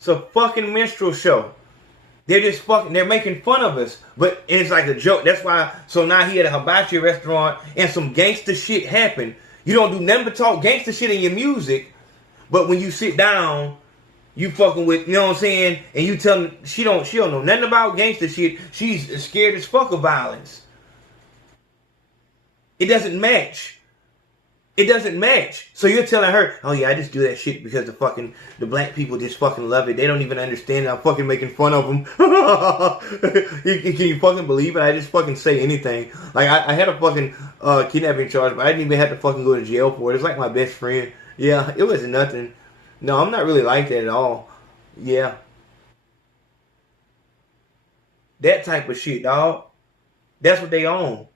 It's a fucking minstrel show. They're just fucking, they're making fun of us. But it's like a joke. That's why, so now he at a hibachi restaurant and some gangster shit happened. You don't do nothing but talk gangster shit in your music. But when you sit down, you fucking with, you know what I'm saying? And you tell them, she don't know nothing about gangster shit. She's scared as fuck of violence. It doesn't match. It doesn't match. So you're telling her, oh yeah, I just do that shit because the black people just fucking love it. They don't even understand it. I'm fucking making fun of them. Can you fucking believe it? I just fucking say anything. Like, I had a fucking kidnapping charge, but I didn't even have to fucking go to jail for it. It's like my best friend. Yeah, it wasn't nothing. No, I'm not really like that at all. Yeah. That type of shit, dog. That's what they own.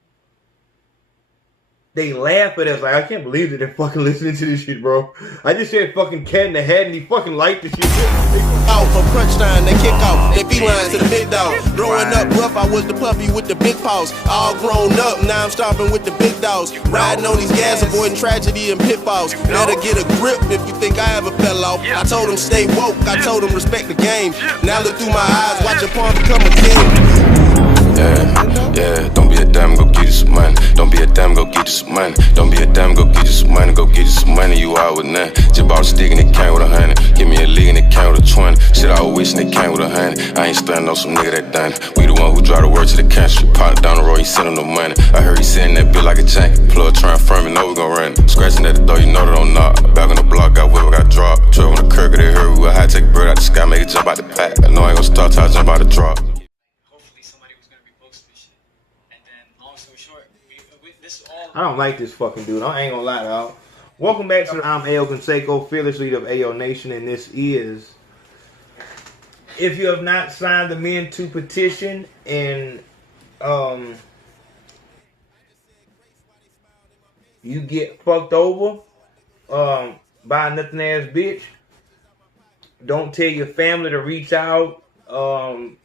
They laugh at us like, I can't believe that they're fucking listening to this shit, bro. I just said fucking Cat in the Hat and he fucking liked the shit. Out for crunch time, they kick off. They beeline to the big dog. Growing up rough, I was the puppy with the big paws. All grown up, now I'm stomping with the big dogs. Riding on these gas, avoiding tragedy and pitfalls. Better get a grip if you think I ever fell off. I told them stay woke, I told them respect the game. Now look through my eyes, watch a pawn become a king. Yeah, don't be a damn, go get you some money. Don't be a damn, go get you some money. Don't be a damn, go get you some money. Go get you some money, you out with nothing. Just bought a stick and it came with 100. Give me a league and it came with a 20. Shit, I was wishing it came with 100. I ain't stunning on some nigga that done it. We the one who drive the word to the country. Partner down the road, he sending no money. I heard he sending that bill like a jank. Plug trying from me, know we gon' run it. Scratching at the door, you know they don't knock. Back on the block, got whip, got dropped. Trouble on the curb, they heard we were high, take a bird out the sky, make it jump out the pack. I know I ain't gonna start till I jump out the drop. I don't like this fucking dude. I ain't gonna lie, dog. Welcome back to I'm El Consaco, fearless leader of AO Nation, and this is, if you have not signed the Men to Petition and you get fucked over by a nothing ass bitch, don't tell your family to reach out to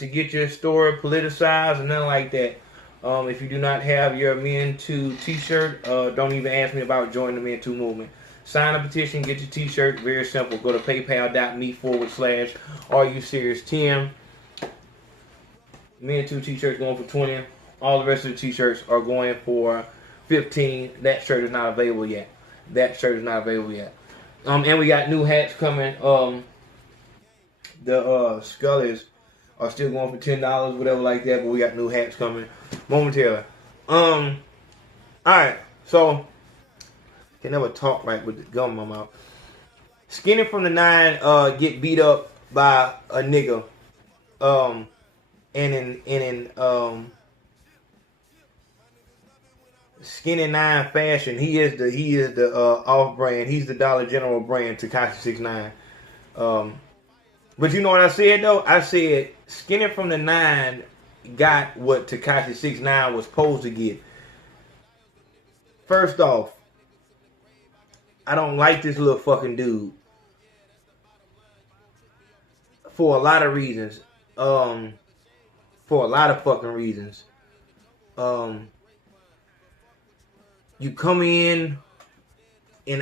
get your story politicized and nothing like that. If you do not have your Men Too t-shirt, don't even ask me about joining the Men Too movement. Sign a petition, get your t-shirt. Very simple. Go to paypal.me/RUSerious10. Men Too t-shirts going for 20. All the rest of the t-shirts are going for 15. That shirt is not available yet. And we got new hats coming. The Scullies are still going for $10, whatever like that, but we got new hats coming momentarily. Alright, so can never talk right with the gum in my mouth. Skinny from the 9 get beat up by a nigga. And in Skinny 9 fashion, he is the off brand. He's the Dollar General brand Tekashi 6ix9ine. But you know what I said though? I said Skinny from the 9 got what Tekashi 6ix9ine was supposed to get. First off, I don't like this little fucking dude for a lot of reasons. For a lot of fucking reasons. You come in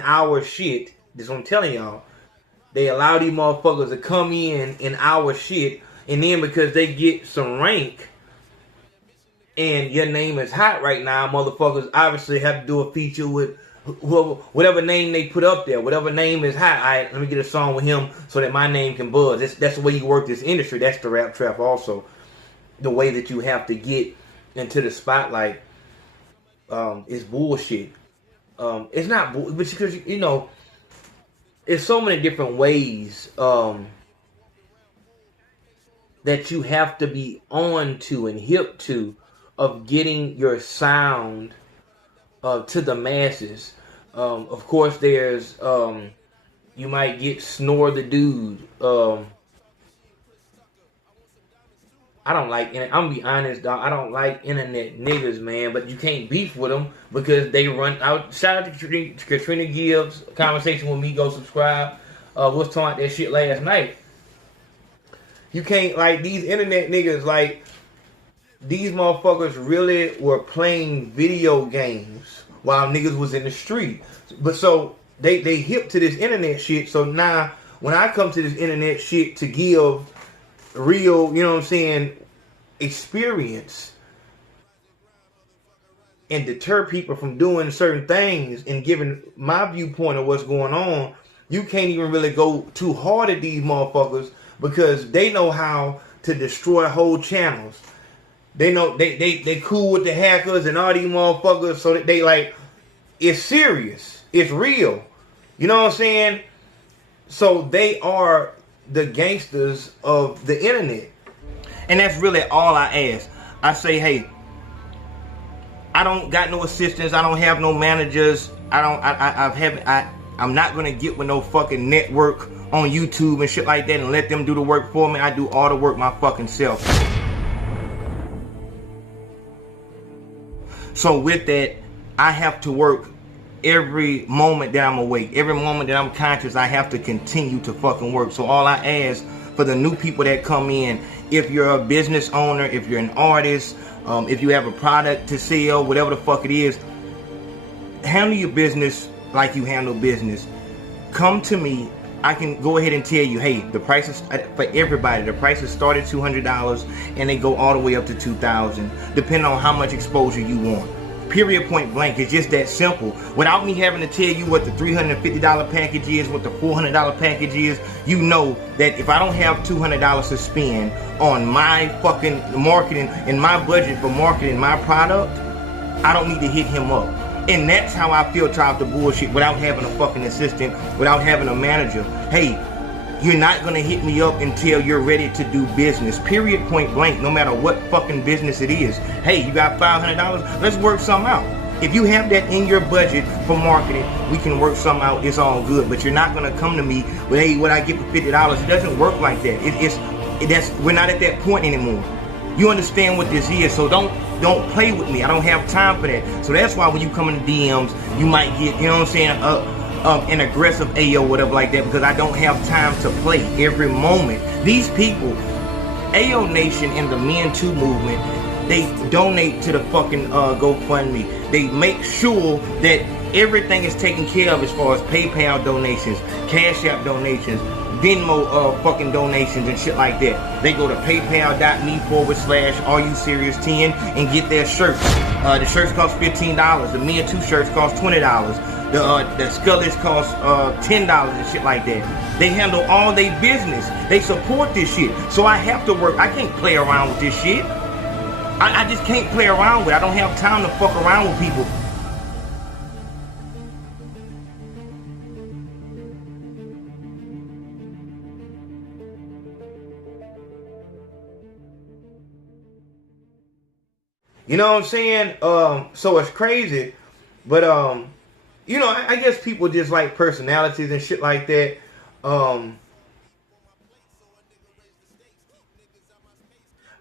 our shit. This is what I'm telling y'all. They allow these motherfuckers to come in our shit, and then because they get some rank and your name is hot right now, motherfuckers obviously have to do a feature with whatever name they put up there. Whatever name is hot, alright, let me get a song with him so that my name can buzz. That's the way you work this industry. That's the rap trap also. The way that you have to get into the spotlight is bullshit. It's not bullshit, but because, you know, there's so many different ways that you have to be on to and hip to of getting your sound to the masses. Of course, there's you might get Snore the Dude. I don't like, I'm gonna be honest, dog. I don't like internet niggas, man. But you can't beef with them because they run out. Shout out to Katrina Gibbs. Conversation with me. Go subscribe. Was talking about that shit last night. You can't, like, these internet niggas, like, these motherfuckers really were playing video games while niggas was in the street. But so they hip to this internet shit. So now when I come to this internet shit to give real, you know what I'm saying, experience and deter people from doing certain things and giving my viewpoint of what's going on, you can't even really go too hard at these motherfuckers because they know how to destroy whole channels. They know they cool with the hackers and all these motherfuckers, so that they like, it's serious, it's real. You know what I'm saying? So they are the gangsters of the internet. And that's really all I ask. I say, hey, I don't got no assistants, I don't have no managers, I'm not gonna get with no fucking network on YouTube and shit like that and let them do the work for me. I do all the work my fucking self. So with that, I have to work every moment that I'm awake. Every moment that I'm conscious, I have to continue to fucking work. So all I ask for the new people that come in, if you're a business owner, if you're an artist, if you have a product to sell, whatever the fuck it is, handle your business like you handle business. Come to me. I can go ahead and tell you, hey, the prices for everybody, the prices start at $200 and they go all the way up to $2,000, depending on how much exposure you want. Period, point blank. It's just that simple. Without me having to tell you what the $350 package is, what the $400 package is, you know that if I don't have $200 to spend on my fucking marketing and my budget for marketing my product, I don't need to hit him up. And that's how I filter out the bullshit without having a fucking assistant, without having a manager. Hey, you're not gonna hit me up until you're ready to do business. Period, point blank, no matter what fucking business it is. Hey, you got $500? Let's work something out. If you have that in your budget for marketing, we can work something out. It's all good. But you're not gonna come to me with, hey, what I get for $50? It doesn't work like that. We're not at that point anymore. You understand what this is, so don't play with me. I don't have time for that. So that's why when you come in the DMs, you might get, you know what I'm saying, an aggressive AO, whatever like that, because I don't have time to play every moment. These people, AO Nation and the Men Too movement, they donate to the fucking GoFundMe. They make sure that everything is taken care of as far as PayPal donations, Cash App donations, Venmo fucking donations and shit like that. They go to paypal.me/AreYouSerious10 and get their shirts. The shirts cost $15. The Men Too shirts cost $20. The Scullies cost $10 and shit like that. They handle all their business. They support this shit. So I have to work. I can't play around with this shit. I just can't play around with it. I don't have time to fuck around with people. You know what I'm saying? So it's crazy. But, you know, I guess people just like personalities and shit like that.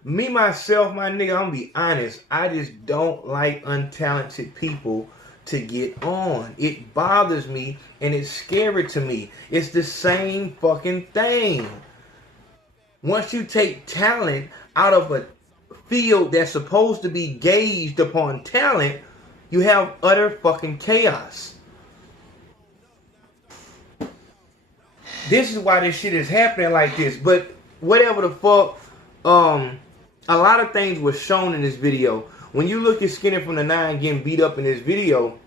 Me, myself, my nigga, I'm gonna be honest. I just don't like untalented people to get on. It bothers me and it's scary to me. It's the same fucking thing. Once you take talent out of a field that's supposed to be gauged upon talent, you have utter fucking chaos. This is why this shit is happening like this. But whatever the fuck, a lot of things were shown in this video. When you look at Skinny from the 9 getting beat up in this video,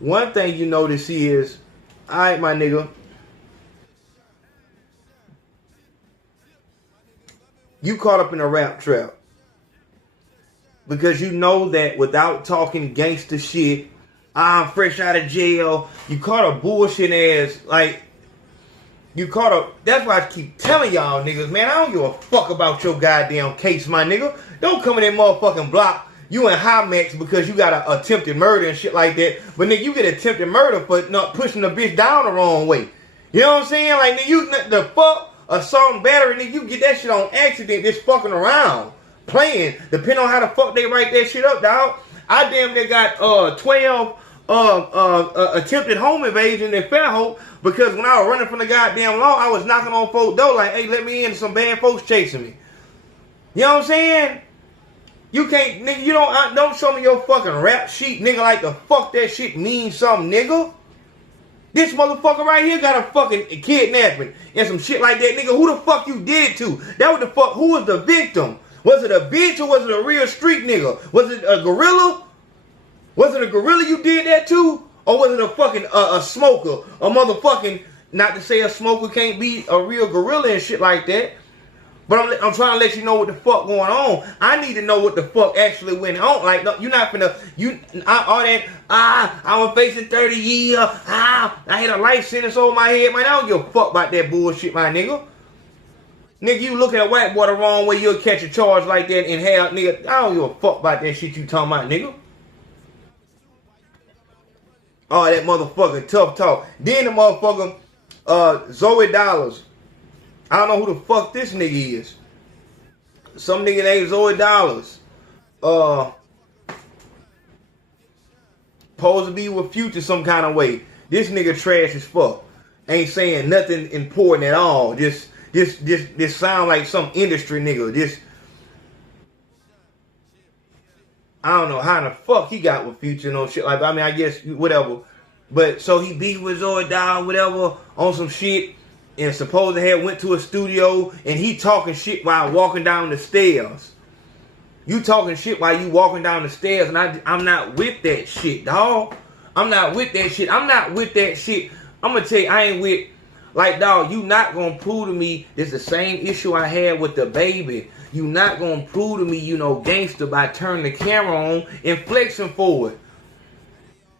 one thing you notice is, alright my nigga, you caught up in a rap trap. Because you know that without talking gangster shit, I'm fresh out of jail, you caught a bullshit ass, like, that's why I keep telling y'all niggas, man, I don't give a fuck about your goddamn case, my nigga. Don't come in that motherfucking block, you in high max because you got an attempted murder and shit like that. But nigga, you get attempted murder for not pushing the bitch down the wrong way. You know what I'm saying? Like, nigga, you, the fuck, assault and battery, nigga, you get that shit on accident just fucking around. Playing, depending on how the fuck they write that shit up, dog. I damn near got 12 attempted home invasion in Fairhope because when I was running from the goddamn law, I was knocking on folks' door like, hey, let me in, some bad folks chasing me. You know what I'm saying? You can't, nigga, you don't show me your fucking rap sheet, nigga, like the fuck that shit means something, nigga. This motherfucker right here got a fucking kidnapping and some shit like that, nigga. Who the fuck you did it to? That was the fuck. Who was the victim? Was it a bitch or was it a real street nigga? Was it a gorilla? Was it a gorilla you did that to? Or was it a fucking a smoker? A motherfucking, not to say a smoker can't be a real gorilla and shit like that. But I'm trying to let you know what the fuck going on. I need to know what the fuck actually went on. Like, no, you're not finna, all that, I was facing 30 years, I had a life sentence over my head, man. I don't give a fuck about that bullshit, my nigga. Nigga, you look at a white boy the wrong way, you'll catch a charge like that and have, nigga, I don't give a fuck about that shit you talking about, nigga. Oh, that motherfucker tough talk. Then the motherfucker, Zoe Dollars. I don't know who the fuck this nigga is. Some nigga named Zoe Dollars. Supposed to be with Future some kind of way. This nigga trash as fuck. Ain't saying nothing important at all. This sound like some industry nigga. I don't know how the fuck he got with Future and no shit like that. I mean, I guess whatever. But so he beat with Zoe Dollars, whatever, on some shit. And supposed to have went to a studio and he talking shit while walking down the stairs. You talking shit while you walking down the stairs, and I'm not with that shit, dog. I'm not with that shit. I'm not with that shit. I'm gonna tell you, I ain't with, like, dog, you not gonna prove to me this the same issue I had with the baby. You not gonna prove to me you know gangster by turning the camera on and flexing forward.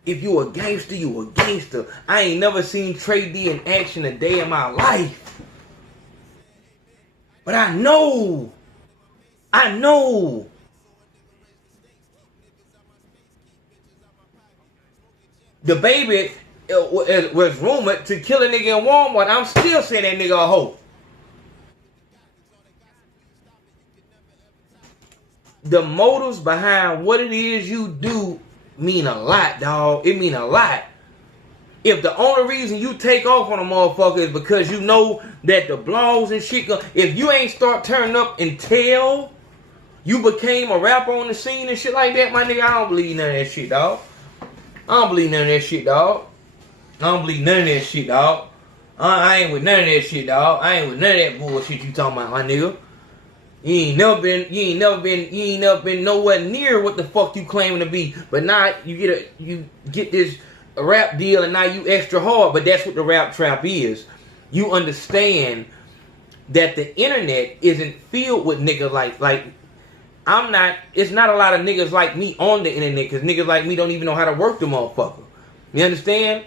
If you a gangster, you a gangster. I ain't never seen Trey D in action a day in my life. But I know. The baby was rumored to kill a nigga in Walmart. I'm still saying that nigga a hoe. The motives behind what it is you do mean a lot, dog. It mean a lot. If the only reason you take off on a motherfucker is because you know that the blogs and shit if you ain't start turning up until you became a rapper on the scene and shit like that, my nigga, I don't believe none of that shit, dog. I ain't with none of that shit, dog. I ain't with none of that shit, dog. I ain't with none of that bullshit you talking about, my nigga. You ain't never been nowhere near what the fuck you claiming to be. But now you get this rap deal and now you extra hard. But that's what the rap trap is. You understand that the internet isn't filled with niggas like it's not a lot of niggas like me on the internet, because niggas like me don't even know how to work the motherfucker. You understand?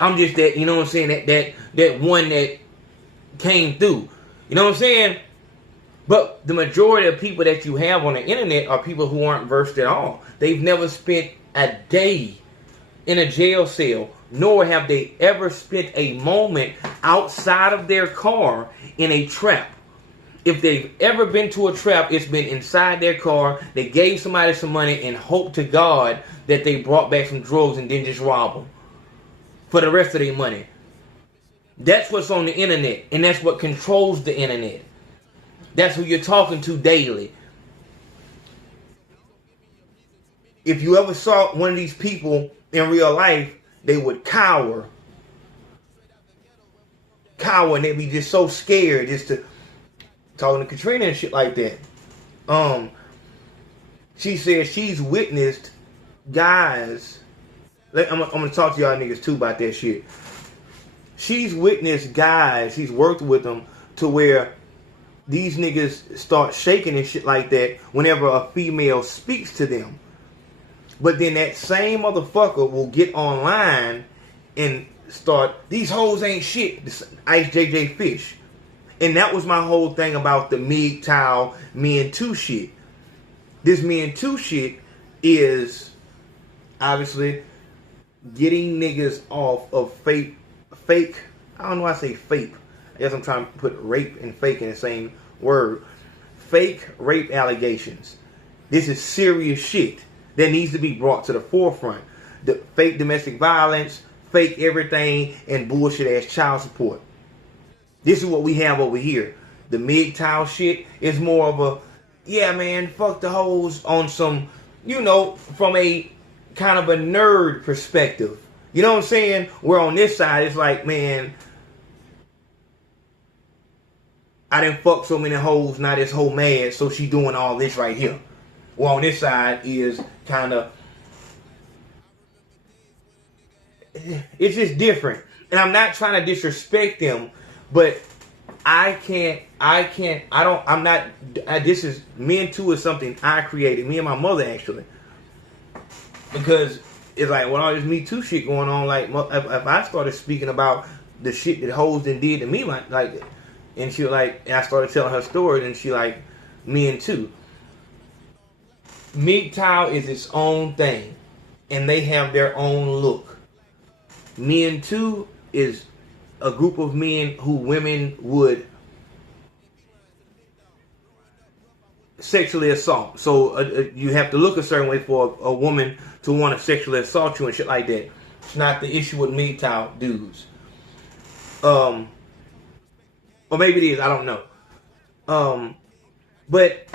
I'm just that, you know what I'm saying, that one that came through. You know what I'm saying? But the majority of people that you have on the internet are people who aren't versed at all. They've never spent a day in a jail cell, nor have they ever spent a moment outside of their car in a trap. If they've ever been to a trap, it's been inside their car. They gave somebody some money and hoped to God that they brought back some drugs and didn't just rob them for the rest of their money. That's what's on the internet, and that's what controls the internet. That's who you're talking to daily. If you ever saw one of these people in real life, they would cower. And they'd be just so scared just to talking to Katrina and shit like that. She said she's witnessed guys. I'm gonna talk to y'all niggas too about that shit. She's witnessed guys, she's worked with them to where these niggas start shaking and shit like that whenever a female speaks to them. But then that same motherfucker will get online and start, these hoes ain't shit. This Ice JJ Fish. And that was my whole thing about the Midtown Men 2 shit. This Men 2 shit is obviously getting niggas off of fake, I don't know why I say fake. I guess I'm trying to put rape and fake in the same word. Fake rape allegations. This is serious shit that needs to be brought to the forefront. The fake domestic violence, fake everything, and bullshit ass child support. This is what we have over here. The MGTOW shit is more of a, yeah man, fuck the hoes on some, you know, from a kind of a nerd perspective. You know what I'm saying? Where on this side, it's like, man, I didn't fuck so many hoes, now this hoe mad, so she doing all this right here. Well, on this side is kind of, it's just different. And I'm not trying to disrespect them, but this is, Men Too is something I created, me and my mother actually. Because it's like, with all this Me Too shit going on, like, if I started speaking about the shit that hoes done did to me, like, and she like, and I started telling her stories, and she like, Men Too. MGTOW is its own thing, and they have their own look. Men Too is a group of men who women would sexually assault. So you have to look a certain way for a woman to want to sexually assault you and shit like that. It's not the issue with MGTOW dudes. Or maybe it is, I don't know. But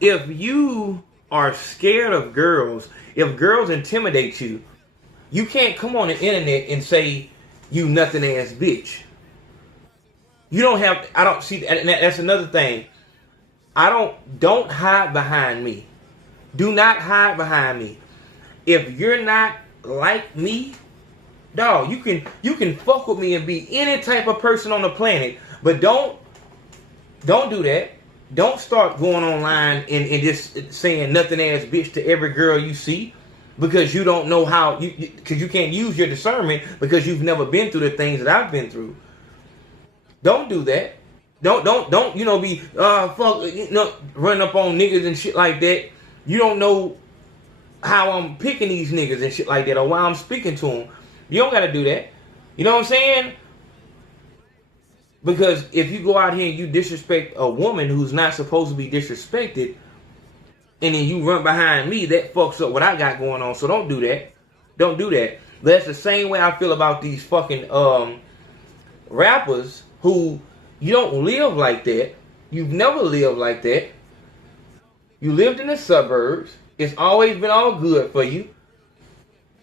if you are scared of girls, if girls intimidate you, you can't come on the internet and say you nothing ass bitch. You don't have, I don't see, and that's another thing. Don't hide behind me. Do not hide behind me. If you're not like me, dog, you can fuck with me and be any type of person on the planet, but don't do that. Don't start going online and just saying nothing ass bitch to every girl you see, because you don't know how, because you can't use your discernment because you've never been through the things that I've been through. Don't do that. Don't be fuck, running up on niggas and shit like that. You don't know how I'm picking these niggas and shit like that, or why I'm speaking to them. You don't gotta do that. You know what I'm saying? Because if you go out here and you disrespect a woman who's not supposed to be disrespected, and then you run behind me, that fucks up what I got going on. So don't do that. Don't do that. That's the same way I feel about these fucking rappers who, you don't live like that. You've never lived like that. You lived in the suburbs. It's always been all good for you.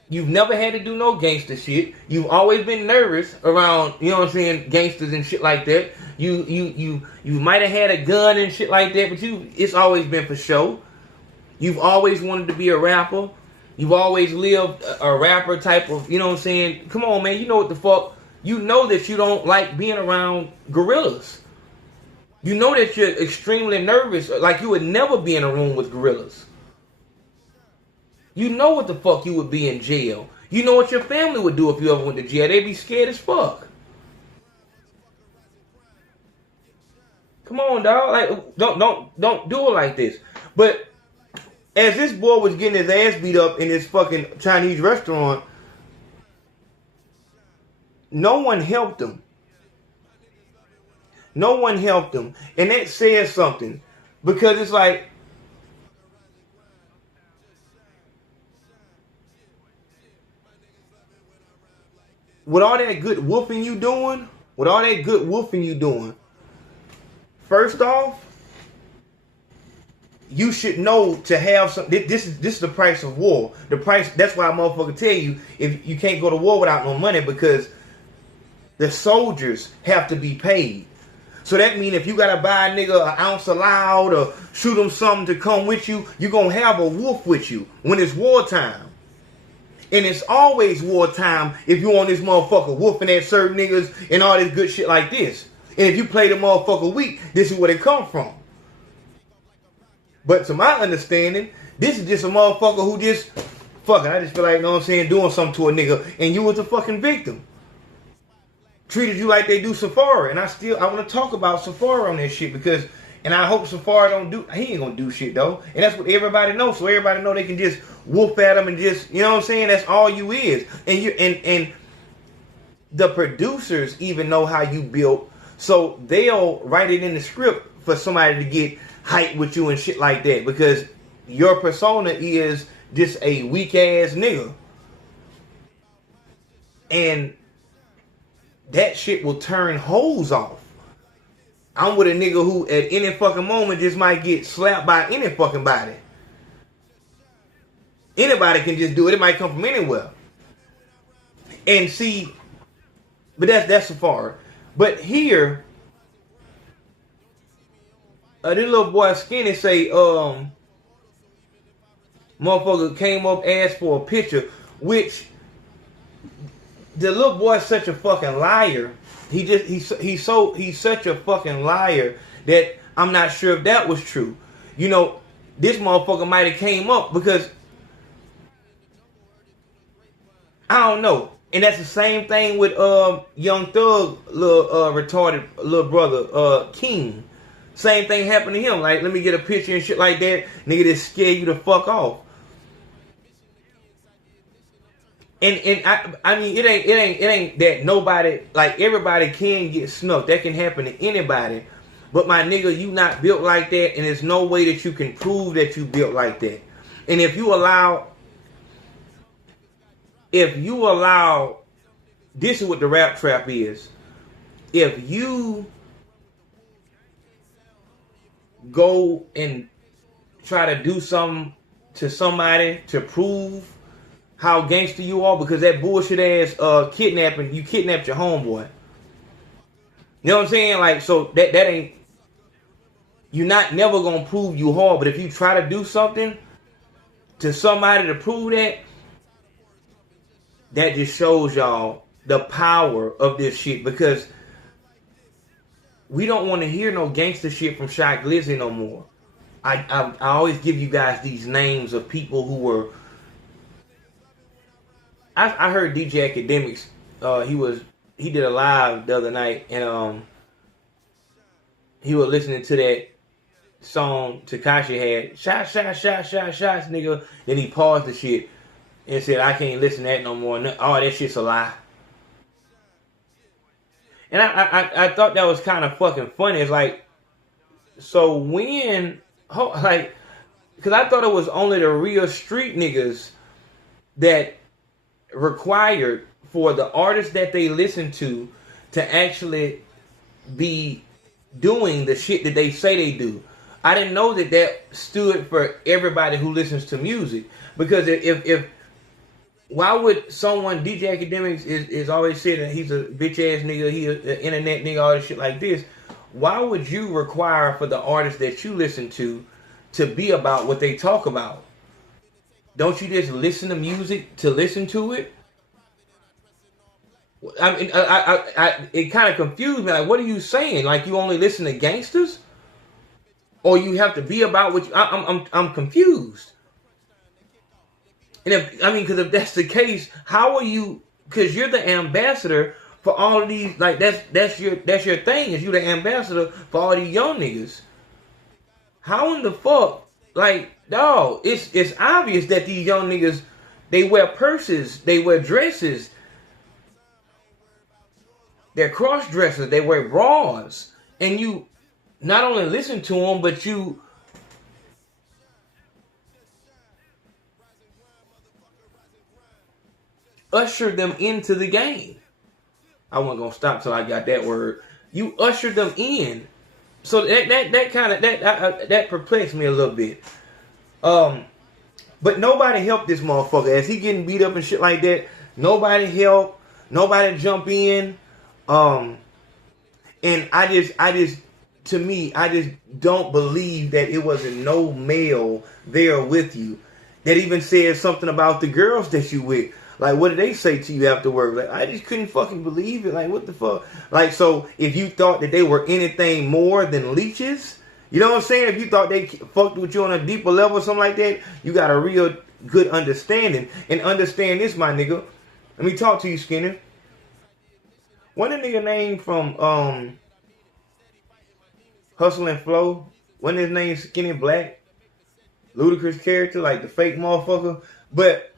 You've never had to do no gangster shit. You've always been nervous around, you know what I'm saying, gangsters and shit like that. You might have had a gun and shit like that, but it's always been for show. You've always wanted to be a rapper. You've always lived a rapper type of, you know what I'm saying? Come on, man, you know what the fuck? You know that you don't like being around gorillas. You know that you're extremely nervous, like you would never be in a room with gorillas. You know what the fuck you would be in jail. You know what your family would do if you ever went to jail. They'd be scared as fuck. Come on, dog. Like, don't do it like this. But as this boy was getting his ass beat up in this fucking Chinese restaurant, no one helped him. No one helped him. And that says something. Because it's like, with all that good woofing you doing, first off, you should know to have some. This is the price of war. The price. That's why a motherfucker tell you, if you can't go to war without no money, because the soldiers have to be paid. So that means if you gotta buy a nigga an ounce of loud or shoot him something to come with you, you're gonna have a wolf with you when it's wartime. And it's always wartime if you on this motherfucker woofing at certain niggas and all this good shit like this. And if you play the motherfucker weak, this is where they come from. But to my understanding, this is just a motherfucker who just, fuck it, I just feel like, you know what I'm saying, doing something to a nigga, and you was the fucking victim. Treated you like they do Safari. And I want to talk about Safari on this shit, because, and I hope Safari he ain't gonna do shit though. And that's what everybody knows. So everybody know they can just whoop at him and just, you know what I'm saying, that's all you is. And the producers even know how you built, so they'll write it in the script for somebody to get hyped with you and shit like that, because your persona is just a weak ass nigga. And that shit will turn hoes off. I'm with a nigga who at any fucking moment just might get slapped by any fucking body. Anybody can just do it. It might come from anywhere. And see, but that's so far. But here, this little boy Skinny say, motherfucker came up, asked for a picture, which the little boy's such a fucking liar. He's such a fucking liar that I'm not sure if that was true. You know, this motherfucker might have came up because I don't know. And that's the same thing with Young Thug, little retarded little brother, King. Same thing happened to him. Like, let me get a picture and shit like that. Nigga, just scare you the fuck off. And I mean, it ain't that nobody, like, everybody can get snuffed. That can happen to anybody. But my nigga, you not built like that, and there's no way that you can prove that you built like that. And if you allow, this is what the rap trap is. If you go and try to do something to somebody to prove how gangster you are, because that bullshit ass kidnapping, you kidnapped your homeboy. You know what I'm saying? Like, so that ain't, you're not never gonna prove you hard. But if you try to do something to somebody to prove that, that just shows y'all the power of this shit. Because we don't want to hear no gangster shit from Shy Glizzy no more. I always give you guys these names of people who were. I heard DJ Academics. He did a live the other night, and he was listening to that song Tekashi had, shots, nigga. Then he paused the shit and said, I can't listen to that no more. Oh, that shit's a lie. And I thought that was kind of fucking funny. It's like, so when, like, because I thought it was only the real street niggas that required for the artists that they listen to actually be doing the shit that they say they do. I didn't know that stood for everybody who listens to music. Because if why would someone, DJ Academics is always said that he's a bitch ass nigga, he an internet nigga, all this shit like this. Why would you require for the artists that you listen to be about what they talk about? Don't you just listen to music to listen to it? I mean, it kind of confused me. Like, what are you saying? Like, you only listen to gangsters, or you have to be about what? I'm confused. And because if that's the case, how are you? Because you're the ambassador for all of these. Like, that's your thing. Is you the ambassador for all these young niggas? How in the fuck? Like, dog, it's obvious that these young niggas, they wear purses, they wear dresses, they're cross dressers, they wear bras, and you not only listen to them, but you usher them into the game. I wasn't gonna stop till I got that word. You usher them in. So that perplexed me a little bit. But nobody helped this motherfucker as he getting beat up and shit like that. Nobody helped. Nobody jump in. And I just don't believe that it wasn't no male there with you that even said something about the girls that you with. Like, what did they say to you after work? Like, I just couldn't fucking believe it. Like, what the fuck? Like, so if you thought that they were anything more than leeches, you know what I'm saying? If you thought they fucked with you on a deeper level or something like that, you got a real good understanding. And understand this, my nigga. Let me talk to you, Skinner. What a nigga name from Hustle and Flow? Wasn't his name Skinny Black? Ludicrous character, like the fake motherfucker. But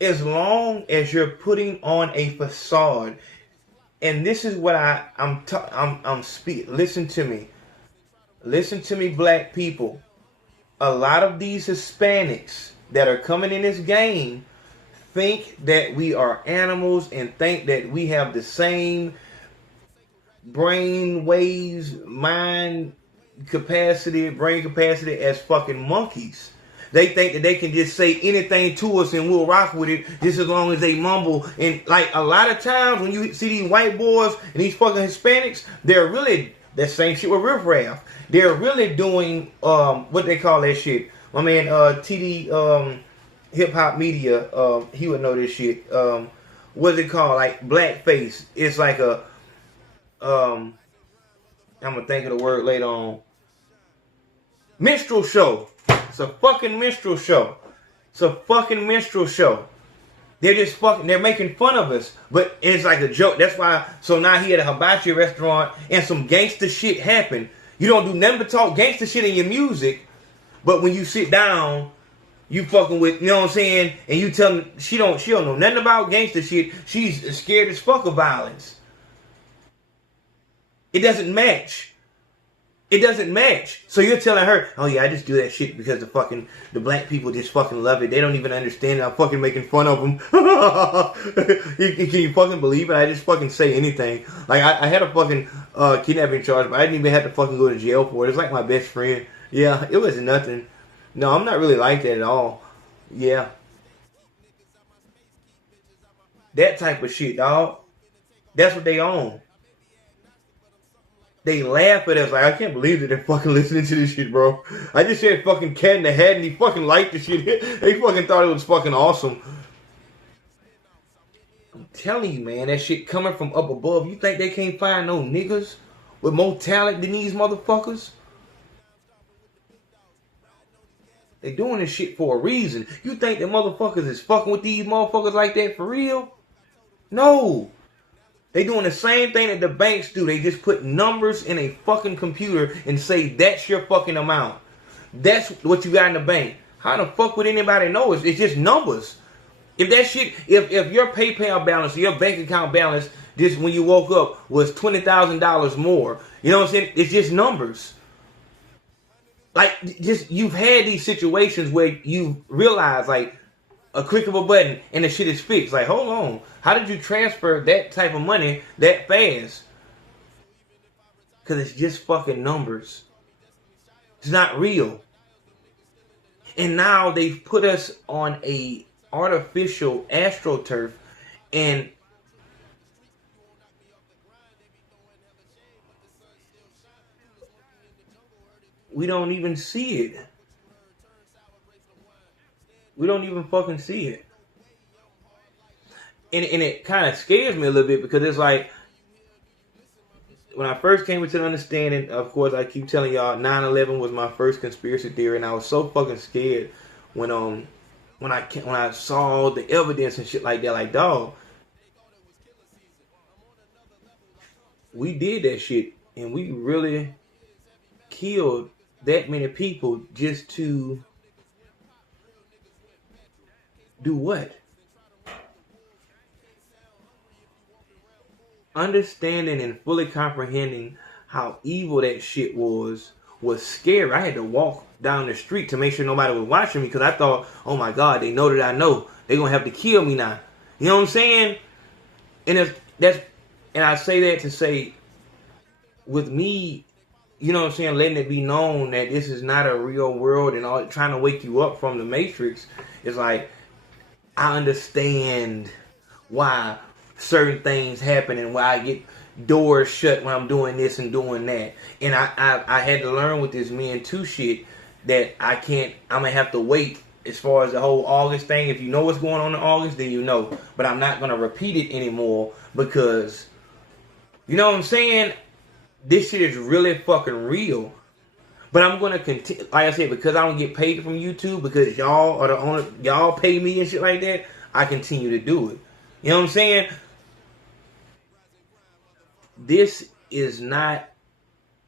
as long as you're putting on a facade, and this is what I'm speaking. Listen to me, black people. A lot of these Hispanics that are coming in this game think that we are animals and think that we have the same brain waves, brain capacity as fucking monkeys. They think that they can just say anything to us and we'll rock with it just as long as they mumble. And like a lot of times when you see these white boys and these fucking Hispanics, they're really that same shit with Riff Raff. They're really doing what they call that shit. My man TD Hip Hop Media, he would know this shit. What's it called? Like blackface. It's like a I'm gonna think of the word later on. Minstrel show. It's a fucking minstrel show. It's a fucking minstrel show. They're just fucking, they're making fun of us. But it's like a joke. That's why, so now he at a hibachi restaurant and some gangster shit happened. You don't do nothing but talk gangster shit in your music. But when you sit down, you fucking with, you know what I'm saying? And you tell them, she don't know nothing about gangster shit. She's scared as fuck of violence. It doesn't match. It doesn't match. So you're telling her, oh yeah, I just do that shit because the black people just fucking love it. They don't even understand it. I'm fucking making fun of them. Can you fucking believe it? I just fucking say anything. Like I had a fucking kidnapping charge, but I didn't even have to fucking go to jail for it. It's like my best friend. Yeah, it was nothing. No, I'm not really like that at all. Yeah. That type of shit, dog. That's what they own. They laugh at us like, I can't believe that they're fucking listening to this shit, bro. I just said fucking Cat in the Hat and he fucking liked the shit. They fucking thought it was fucking awesome. I'm telling you, man, that shit coming from up above. You think they can't find no niggas with more talent than these motherfuckers? They doing this shit for a reason. You think the motherfuckers is fucking with these motherfuckers like that for real? No. They doing the same thing that the banks do. They just put numbers in a fucking computer and say that's your fucking amount. That's what you got in the bank. How the fuck would anybody know? It's just numbers. If that shit, if your PayPal balance or your bank account balance just when you woke up was $20,000 more, you know what I'm saying? It's just numbers. Like, just you've had these situations where you realize like a click of a button and the shit is fixed. Like, hold on. How did you transfer that type of money that fast? Because it's just fucking numbers. It's not real. And now they've put us on a artificial astroturf and we don't even see it. We don't even fucking see it. And it kind of scares me a little bit because it's like, when I first came into the understanding, of course, I keep telling y'all, 9/11 was my first conspiracy theory, and I was so fucking scared when I saw the evidence and shit like that. Like, dog, we did that shit, and we really killed that many people just to do what? Understanding and fully comprehending how evil that shit was scary. I had to walk down the street to make sure nobody was watching me because I thought, oh my God, they know that I know. They're going to have to kill me now. You know what I'm saying? And I say that to say, with me, you know what I'm saying, letting it be known that this is not a real world and all, trying to wake you up from the Matrix, is like, I understand why certain things happen and why I get doors shut when I'm doing this and doing that. And I had to learn with this Men Too shit that I'm gonna have to wait as far as the whole August thing. If you know what's going on in August, then you know. But I'm not gonna repeat it anymore because, you know what I'm saying? This shit is really fucking real. But I'm gonna continue, like I said, because I don't get paid from YouTube, because y'all are the owner, y'all pay me and shit like that, I continue to do it. You know what I'm saying? This is not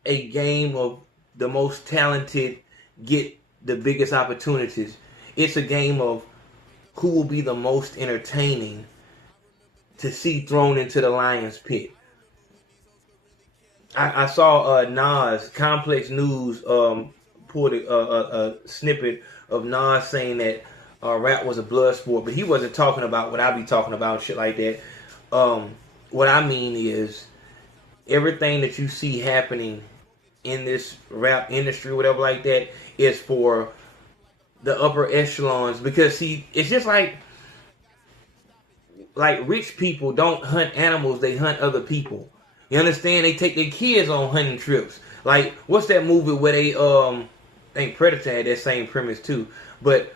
a game of the most talented get the biggest opportunities. It's a game of who will be the most entertaining to see thrown into the lion's pit. I saw Nas, Complex News, pulled a snippet of Nas saying that rap was a blood sport, but he wasn't talking about what I be talking about and shit like that. What I mean is, everything that you see happening in this rap industry, whatever like that, is for the upper echelons, because see, it's just like rich people don't hunt animals, they hunt other people. You understand? They take their kids on hunting trips. Like, what's that movie where they I think Predator had that same premise too. But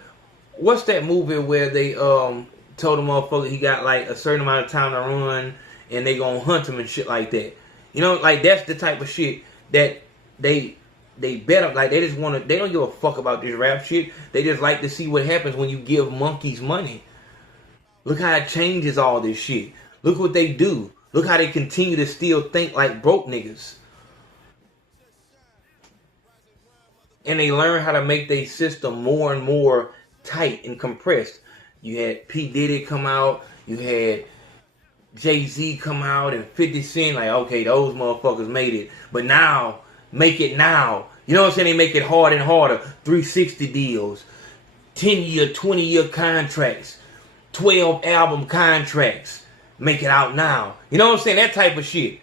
what's that movie where they told the motherfucker he got like a certain amount of time to run and they gonna hunt him and shit like that. You know, like that's the type of shit that they bet up. Like they just wanna, they don't give a fuck about this rap shit. They just like to see what happens when you give monkeys money. Look how it changes all this shit. Look what they do. Look how they continue to still think like broke niggas. And they learn how to make their system more and more tight and compressed. You had P. Diddy come out. You had Jay-Z come out and 50 Cent. Like, okay, those motherfuckers made it. But now, make it now. You know what I'm saying? They make it harder and harder. 360 deals. 10-year, 20-year contracts. 12 album contracts. Make it out now. You know what I'm saying? That type of shit.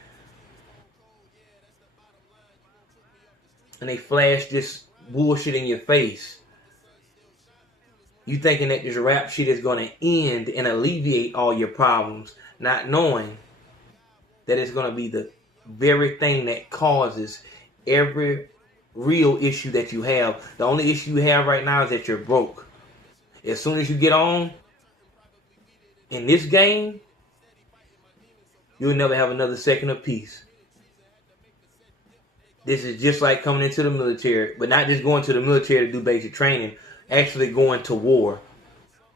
And they flash this bullshit in your face. You thinking that this rap shit is going to end and alleviate all your problems, not knowing that it's going to be the very thing that causes every real issue that you have. The only issue you have right now is that you're broke. As soon as you get on in this game, you'll never have another second of peace. This is just like coming into the military, but not just going to the military to do basic training, actually going to war.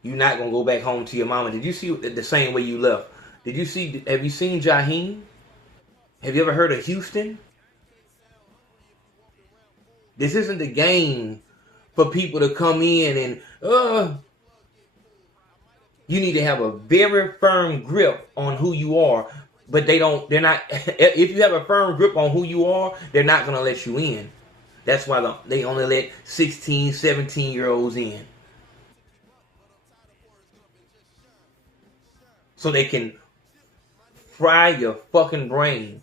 You're not going to go back home to your mama. Did you see the same way you left? Have you seen Jaheim? Have you ever heard of Houston? This isn't the game for people to come in and, you need to have a very firm grip on who you are. But they're not, if you have a firm grip on who you are, they're not going to let you in. That's why they only let 16, 17-year-olds in. So they can fry your fucking brain.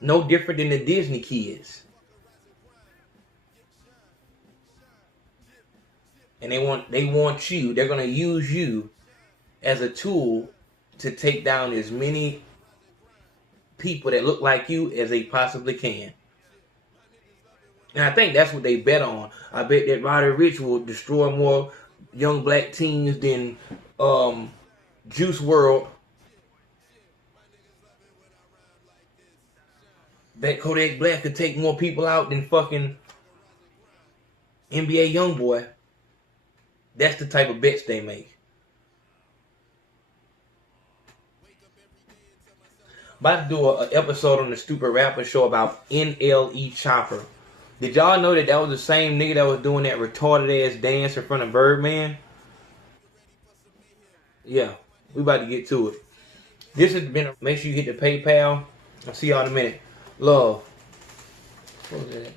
No different than the Disney kids. And they want you, they're going to use you as a tool to take down as many people that look like you as they possibly can. And I think that's what they bet on. I bet that Roddy Ricch will destroy more young black teens than Juice WRLD. Bet Kodak Black could take more people out than fucking NBA YoungBoy. That's the type of bets they make. About to do an episode on the Stupid Rapper Show about NLE Chopper. Did y'all know that was the same nigga that was doing that retarded ass dance in front of Birdman? Yeah, we about to get to it. This has been, make sure you hit the PayPal. I'll see y'all in a minute. Love. What was that?